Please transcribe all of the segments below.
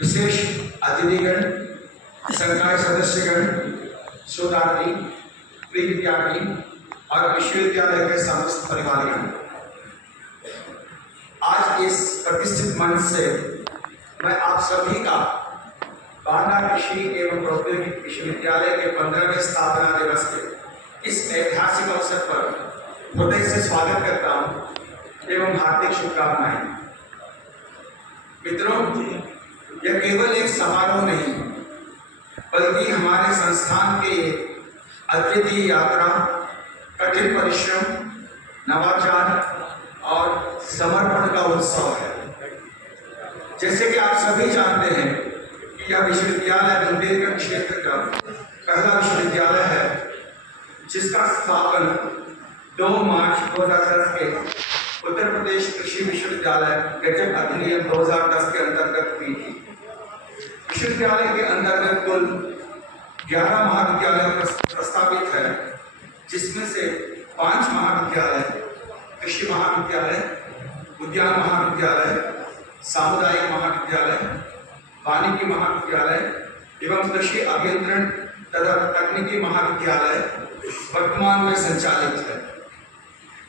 विशेष अतिथिगण, संकाय सदस्यगण, शोधार्थी, प्रिय विद्यार्थी और विश्वविद्यालय के समस्त परिवारगण, आज इस प्रतिष्ठित मंच से मैं आप सभी का बांदा कृषि एवं प्रौद्योगिकी विश्वविद्यालय के 15वें स्थापना दिवस के इस ऐतिहासिक अवसर पर हृदय से स्वागत करता हूं एवं हार्दिक शुभकामनाएं। मित्रों, यह केवल एक समारोह नहीं बल्कि हमारे संस्थान के अद्वितीय यात्रा, कठिन परिश्रम, नवाचार और समर्पण का उत्सव है। जैसे कि आप सभी जानते हैं कि यह विश्वविद्यालय बुंदेलखंड क्षेत्र का पहला विश्वविद्यालय है जिसका स्थापन 2 मार्च 2010 के उत्तर प्रदेश कृषि विश्वविद्यालय गठन अधिनियम 2010 के अंतर्गत हुई थी। विश्वविद्यालय के अंतर्गत कुल 11 महाविद्यालय प्रस्तावित है, जिसमें से 5 महाविद्यालय कृषि महाविद्यालय, उद्यान महाविद्यालय, सामुदायिक महाविद्यालय, वानिकी महाविद्यालय एवं कृषि अभियंत्रण तथा तकनीकी महाविद्यालय वर्तमान में संचालित है।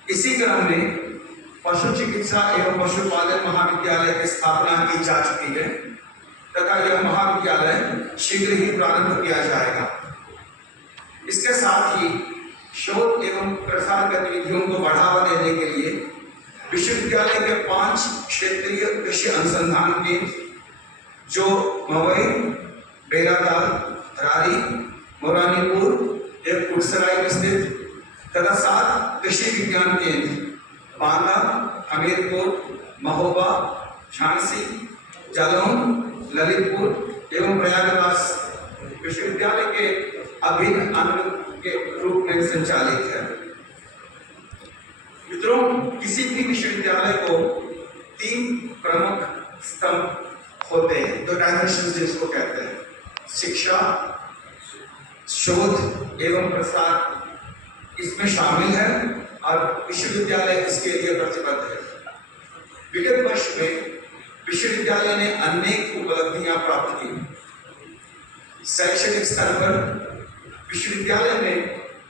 इसी क्रम में पशु चिकित्सा एवं पशुपालन महाविद्यालय की स्थापना की जा चुकी है तथा यह महाविद्यालय शीघ्र ही प्रारंभ किया जाएगा। इसके साथ ही शोध एवं प्रसार गतिविधियों को बढ़ावा देने के लिए विश्वविद्यालय के 5 क्षेत्रीय कृषि अनुसंधान केंद्र जो मवई, बेलाताल, रारी, मोरानीपुर एवं कुड़सराय में स्थित तथा 7 कृषि विज्ञान केंद्र बांदा, हमीरपुर, महोबा, झांसी, जालौन, ललितपुर एवं प्रयागराज विश्वविद्यालय के अभिन्न अंग के रूप में संचालित है। मित्रों, किसी भी विश्वविद्यालय को 3 प्रमुख स्तंभ होते हैं, 2 डायमेंशंस जिसको कहते हैं: शिक्षा, शोध एवं प्रसार इसमें शामिल है और विश्वविद्यालय इसके लिए प्रतिबद्ध है। विगत वर्ष में विश्वविद्यालय ने अनेक उपलब्धियां प्राप्त की। शैक्षणिक स्तर पर विश्वविद्यालय ने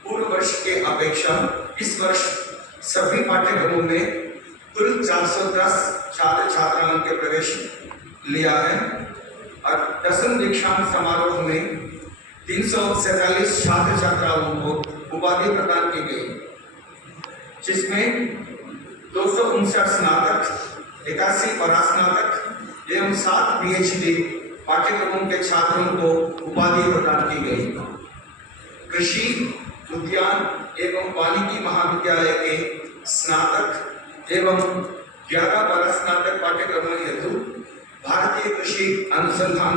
पूर्व वर्ष के अपेक्षा इस वर्ष सभी पाठ्यक्रमों में कुल 410 छात्र छात्राओं के प्रवेश लिया है और 10वें दीक्षांत समारोह में 347 छात्र छात्राओं को उपाधि प्रदान की गई, जिसमें 259 स्नातक, 81 परास्नातक एवं 7 PhD पाठ्यक्रमों के छात्रों को उपाधि प्रदान की गई। कृषि, उद्यान एवं वानिकी महाविद्यालय के स्नातक एवं 11 परास्नातक पाठ्यक्रमों हेतु भारतीय कृषि अनुसंधान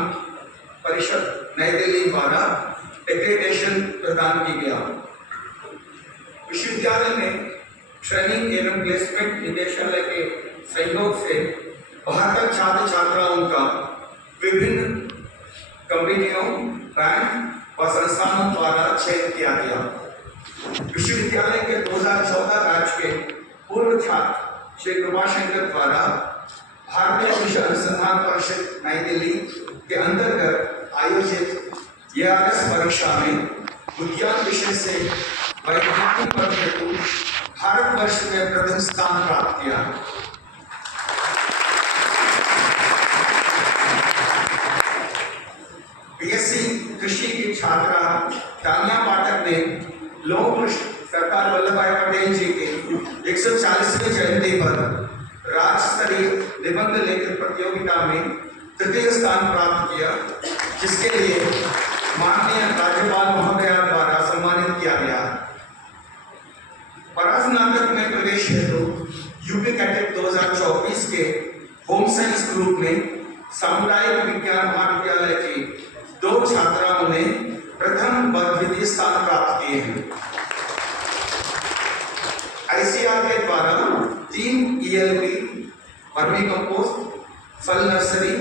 परिषद नई दिल्ली द्वारा एक्रेडिटेशन प्रदान की गया। विश्वविद्यालय ने ट्रेनिंग एवं प्लेसमेंट निदेशालय के सहयोग से 72 छात्र छात्राओं का विभिन्न कंपनियों, बैंक व संस्थानों द्वारा चयन किया गया। विश्वविद्यालय के 2014 बैच के पूर्व छात्र श्री कृपाशंकर द्वारा भारतीय कृषि अनुसंधान परिषद नई दिल्ली के अंतर्गत आयोजित ARS परीक्षा में उद्यान विषय से वैज्ञानिक पद हेतु भारतवर्ष में प्रथम स्थान प्राप्त किया। BSc कृषि की छात्रा तानिया पाठक ने लौह सरदार वल्लभ भाई पटेल जी के 140वीं जयंती पर राज्य स्तरीय निबंध लेखन प्रतियोगिता में तृतीय स्थान प्राप्त किया, जिसके लिए माननीय राज्यपाल महोदया द्वारा सम्मानित किया गया। परास्नातक में प्रवेश हेतु यूपी कैटेट 2024 के होम साइंस ग्रुप में सामुदायिक विज्ञान महाविद्यालय की 2 छात्राओं ने प्रथम व द्वितीय स्थान प्राप्त किए हैं। ICAR के द्वारा 3 ELP, वर्मी कंपोस्ट, फल नर्सरी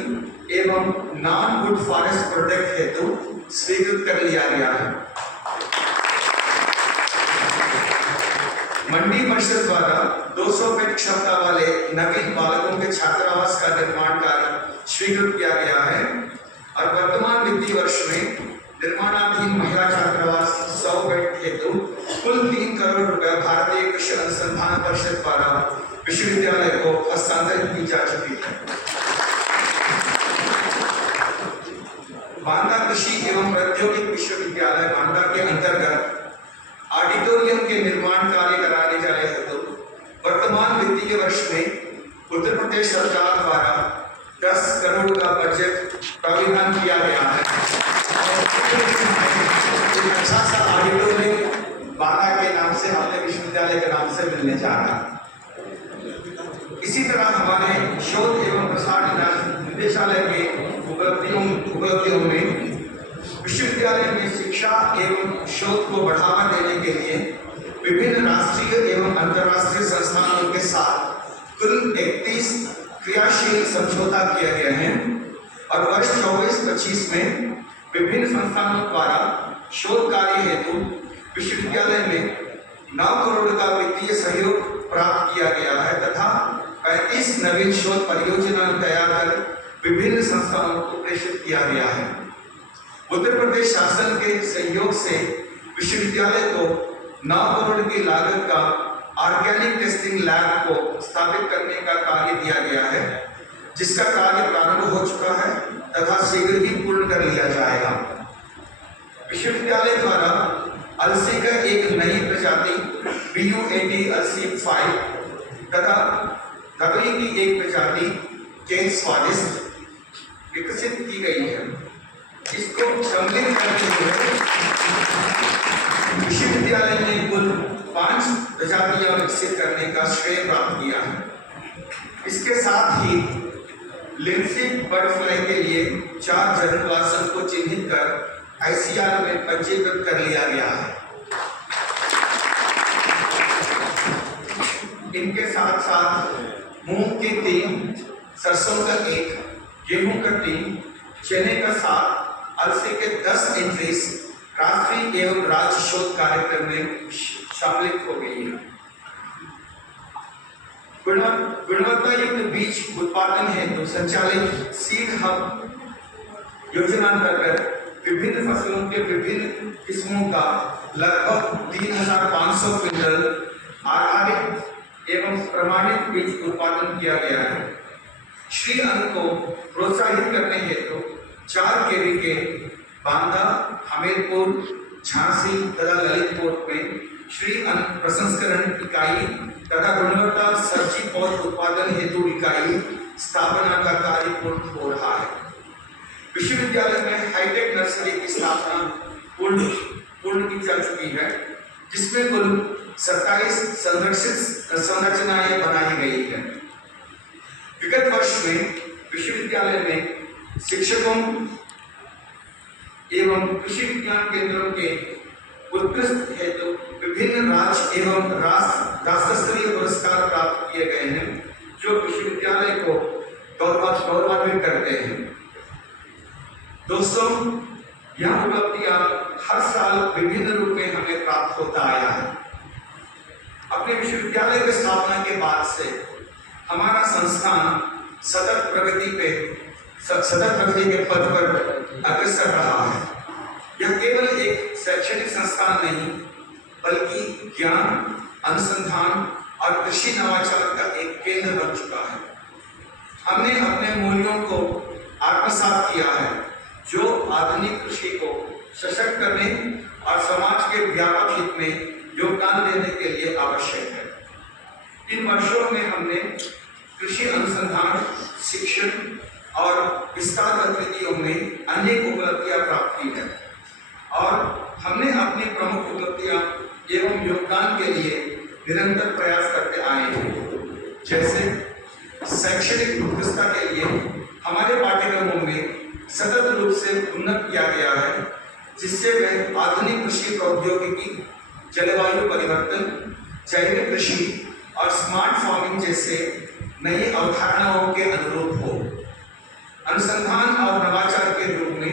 एवं नॉन वुड फॉरेस्ट प्रोजेक्ट हेतु स्वीकृत कर लिया गया है। मंडी परिषद द्वारा 200 बेड क्षमता वाले नवीन बालकों के छात्रावास का निर्माण कार्य स्वीकृत किया गया है और वर्तमान वित्तीय वर्ष में निर्माणाधीन महिला छात्रावास 100 बेड हेतु कुल 3 करोड़ रुपए भारतीय कृषि अनुसंधान परिषद द्वारा विश्वविद्यालय को हस्तांतरित की जा चुकी है। बांदा कृषि एवं प्रौद्योगिक विश्वविद्यालय बांदा के अंतर्गत ऑडिटोरियम के निर्माण कार्य कराने जाने हेतु वर्तमान वित्तीय वर्ष में उत्तर प्रदेश सरकार द्वारा 10 करोड़ का बजट प्राविधान किया गया है। अच्छा सा ऑडिटोरियम बांदा के नाम से अपने विश्वविद्यालय के नाम से मिलने जा रहा है। इसी तरह हमारे शोध एवं प्रसार निदेशालय के उपलब्धियों में विश्वविद्यालय में शिक्षा एवं शोध को बढ़ावा देने के लिए विभिन्न राष्ट्रीय एवं अंतर्राष्ट्रीय संस्थानों के साथ कुल 31 क्रियाशील समझौता किए गए हैं और वर्ष 24-25 में विभिन्न संस्थानों द्वारा शोध कार्य हेतु विश्वविद्यालय में 9 करोड़ का वित्तीय सहयोग प्राप्त किया गया है तथा 35 नवीन शोध परियोजना तैयार कर विभिन्न संस्थानों को प्रेषित किया गया है। उत्तर प्रदेश शासन के सहयोग से विश्वविद्यालय को 9 करोड़ की लागत का ऑर्गेनिक टेस्टिंग लैब को स्थापित करने का कार्य दिया गया है, जिसका कार्य प्रारंभ हो चुका है तथा शीघ्र ही पूर्ण कर लिया जाएगा। विश्वविद्यालय द्वारा अलसी का एक नई प्रजाति BU80 अलसी 5 तथा दबई की एक प्रजाति केन स्वादिष्ट विकसित की गई है। इसको सम्मिलित करते हुए विश्वविद्यालय ने कुल 5 प्रजातियां विकसित करने का श्रेय प्राप्त किया है। इसके साथ ही लिंसिक बटरफ्लाई के लिए 4 जन्मवासन को चिन्हित कर ICR में पंजीकृत कर लिया गया है। इनके साथ साथ मूंग के 3, सरसों का 1, गेहूं का 3, चने का 7, अलसी के 10 एंट्रीज राष्ट्रीय एवं राज्य शोध कार्यक्रम में शामिल हो गई है। गुणवत्ता युक्त बीज उत्पादन हेतु संचालित सीड हब योजना अंतर्गत विभिन्न फसलों के विभिन्न किस्मों का लगभग 3,500 क्विंटल आधारित एवं प्रमाणित बीज उत्पादन किया गया है। श्री अन्न को प्रोत्साहित करने हेतु 4 केवी के बांदा, हमीरपुर, झांसी तथा ललितपुर में श्री अन्न प्रसंस्करण इकाई तथा गुणवत्ता सब्जी पौध उत्पादन हेतु इकाई स्थापना का कार्य पूर्ण हो रहा है। विश्वविद्यालय में हाईटेक नर्सरी की स्थापना पूर्ण की जा चुकी है, जिसमें कुल 27 संरक्षित संरचनाएं बनाई गई है। विगत वर्ष में विश्वविद्यालय में शिक्षकों एवं कृषि विज्ञान केंद्रों के उत्कृष्ट हेतु विभिन्न राज्य एवं राष्ट्र स्तरीय पुरस्कार प्राप्त किए गए हैं, जो विश्वविद्यालय को गौरवान्वित करते हैं। दोस्तों, यह उपलब्धियां हर साल विभिन्न रूप में हमें प्राप्त होता आया है। अपने विश्वविद्यालय की स्थापना के बाद से हमारा संस्थान सतत प्रगति के पथ पर अग्रसर रहा है। यह केवल एक शैक्षणिक संस्थान नहीं, बल्कि ज्ञान, अनुसंधान और कृषि नवाचार का एक केंद्र बन चुका है। हमने अपने मूल्यों को आत्मसात किया है, जो आधुनिक कृषि को सशक्त करने और समाज के व्यापक हित में योगदान देने के लिए आवश्यक है। इन वर्षों में हमने कृषि अनुसंधान, शिक्षण और विस्तार गतिविधियों में अनेक उपलब्धियां प्राप्त की हैं और हमने अपनी प्रमुख उपलब्धियां एवं योगदान के लिए निरंतर प्रयास करते आए हैं। जैसे शैक्षणिक उत्कृष्टता के लिए हमारे पाठ्यक्रमों में सतत रूप से उन्नत किया गया है, जिससे वह आधुनिक कृषि प्रौद्योगिकी, जलवायु परिवर्तन, जैविक कृषि और स्मार्ट फार्मिंग जैसे नई अवधारणाओं के अनुरूप हो। अनुसंधान और नवाचार के रूप में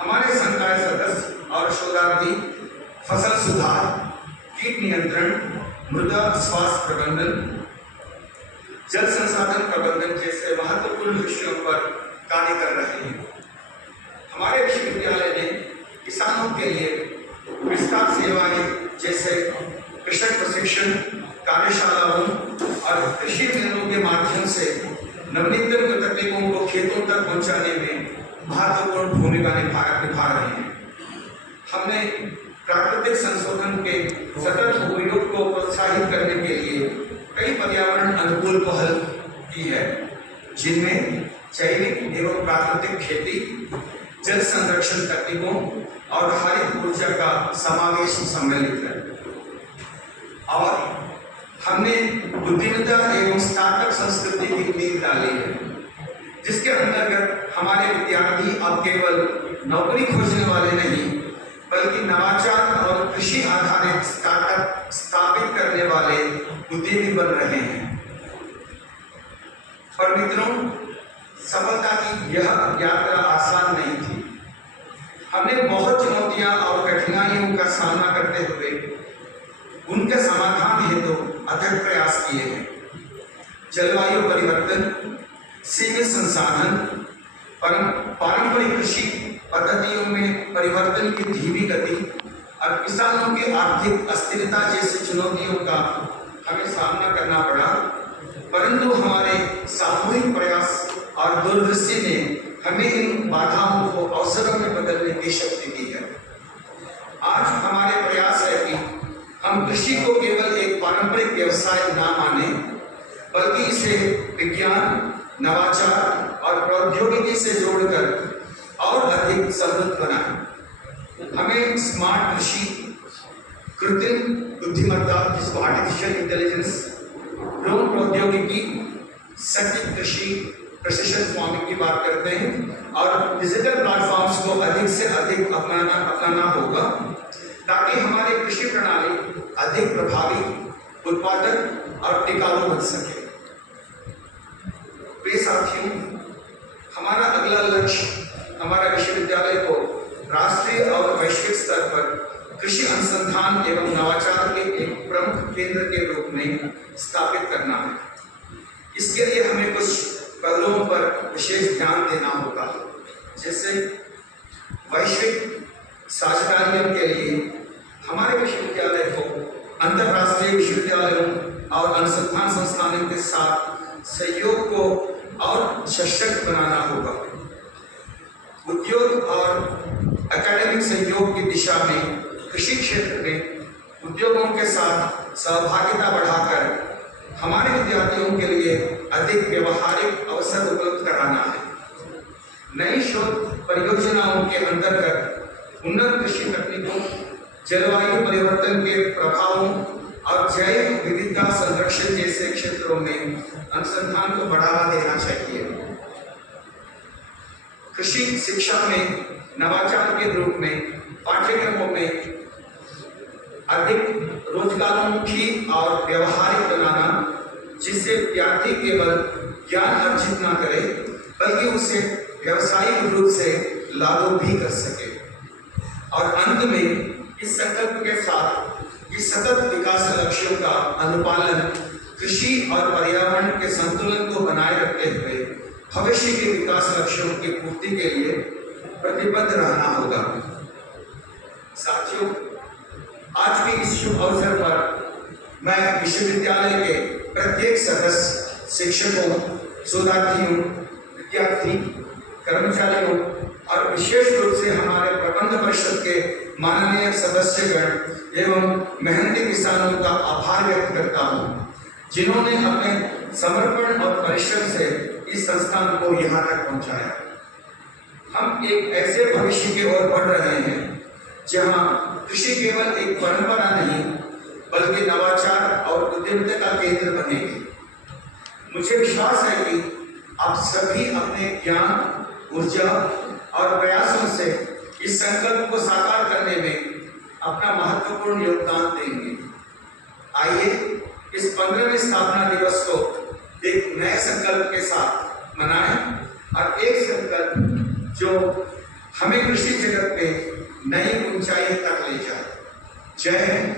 हमारे संकाय सदस्य और शोधार्थी फसल सुधार, कीट नियंत्रण, मृदा स्वास्थ्य प्रबंधन, जल संसाधन प्रबंधन जैसे महत्वपूर्ण विषयों पर कार्य कर रहे हैं। खेतों तक पहुंचाने में महत्वपूर्ण भूमिका निभा रहे हैं। हमने प्राकृतिक संशोधन के सतत उपयोग को प्रोत्साहित करने के लिए कई पर्यावरण अनुकूल पहल की है, जिनमें जैविक एवं प्राकृतिक खेती, जल संरक्षण तकनीकों और हरित ऊर्जा का समावेश सम्मिलित है। और हमने बुद्धिमत्ता एवं स्टार्टअप संस्कृति की नींव डाली है, जिसके अंतर्गत हमारे विद्यार्थी अब केवल नौकरी खोजने वाले नहीं, बल्कि नवाचार और कृषि आधारित स्टार्टअप स्थापित करने वाले उद्यमी बन रहे हैं। पर मित्रों, सफलता की यह यात्रा आसान नहीं थी। हमने बहुत चुनौतियां और कठिनाइयों का सामना करते हुए उनके समाधान हेतु अथक प्रयास किए हैं। जलवायु परिवर्तन, सीमित संसाधन, पारंपरिक कृषि पद्धतियों में परिवर्तन की धीमी गति और किसानों की आर्थिक अस्थिरता जैसी चुनौतियों का हमें सामना करना पड़ा, परंतु हमारे सामूहिक प्रयास और दूरदृष्टि ने हमें इन बाधाओं को अवसरों में बदलने की शक्ति दी है। आज हमारे प्रयास है कि हम कृषि को केवल एक पारंपरिक व्यवसाय ना माने, बल्कि इसे विज्ञान, नवाचार और प्रौद्योगिकी से जोड़कर और अधिक समृद्ध बनाएं। हमें स्मार्ट कृषि, कृत्रिम बुद्धिमत्ता जिसको आर्टिफिशियल इंटेलिजेंस, ड्रोन प्रौद्योगिकी, सटीक कृषि, प्रिसिशन फार्मिंग की बात करते हैं, और डिजिटल प्लेटफॉर्म्स को अधिक से अधिक अपनाना होगा, ताकि हमारी कृषि प्रणाली अधिक प्रभावी, उत्पादक और टिकाऊ बन सके। प्रिय साथियों, हमारा अगला लक्ष्य हमारा विश्वविद्यालय को राष्ट्रीय और वैश्विक स्तर पर कृषि अनुसंधान एवं नवाचार के एक प्रमुख केंद्र के रूप में स्थापित करना है। इसके लिए हमें कुछ पहलुओं पर विशेष ध्यान देना होगा, जैसे वैश्विक साझेदारियों के लिए हमारे विश्वविद्यालय को अंतर्राष्ट्रीय विश्वविद्यालयों और अनुसंधान संस्थानों के साथ सहयोग को और सशक्त बनाना होगा। उद्योग और एकेडमिक सहयोग की दिशा में कृषि क्षेत्र में उद्योगों के साथ सहभागिता बढ़ाकर हमारे विद्यार्थियों के लिए अधिक व्यवहारिक अवसर उपलब्ध कराना है। नई शोध परियोजनाओं के अंतर्गत उन्नत कृषि तकनीकों, जलवायु परिवर्तन के प्रभावों और जैव विविधता संरक्षण जैसे क्षेत्रों में अनुसंधान को बढ़ावा देना चाहिए। कृषि शिक्षा में नवाचार के रूप में पाठ्यक्रमों में अधिक रोजगारोन्मुखी और व्यवहारिक बनाना, जिससे विद्यार्थी केवल ज्ञान अर्जित न करे, बल्कि उसे व्यावसायिक रूप से लागू भी कर सके। और अंत में इस संकल्प के साथ कि सतत विकास लक्ष्यों का अनुपालन कृषि और पर्यावरण के संतुलन को बनाए रखते हुए भविष्य के विकास लक्ष्यों की पूर्ति के लिए प्रतिबद्ध रहना होगा। साथियों, आज के इस शुभ अवसर पर मैं विश्वविद्यालय के प्रत्येक सदस्य, शिक्षकों, शोधार्थियों, विद्यार्थी, कर्मचारियों और विशेष रूप से हमारे प्रबंध परिषद के माननीय सदस्यगण एवं मेहनती किसानों का आभार व्यक्त करता हूँ, जिन्होंने अपने समर्पण और परिश्रम से इस संस्थान को यहाँ तक पहुँचाया। हम एक ऐसे भविष्य की ओर बढ़ रहे हैं जहाँ कृषि केवल एक परंपरा नहीं, बल्कि नवाचार और उद्यमिता का केंद्र बनेगी। मुझे विश्वास है कि आप सभी अपने ज्ञान, ऊर्जा और प्रयासों से इस संकल्प को साकार करने में अपना महत्वपूर्ण योगदान देंगे। आइए इस 15वें स्थापना दिवस को एक नए संकल्प के साथ मनाएं, और एक संकल्प जो हमें कृषि जगत में नई ऊंचाई तक ले जाए। जय हिंद।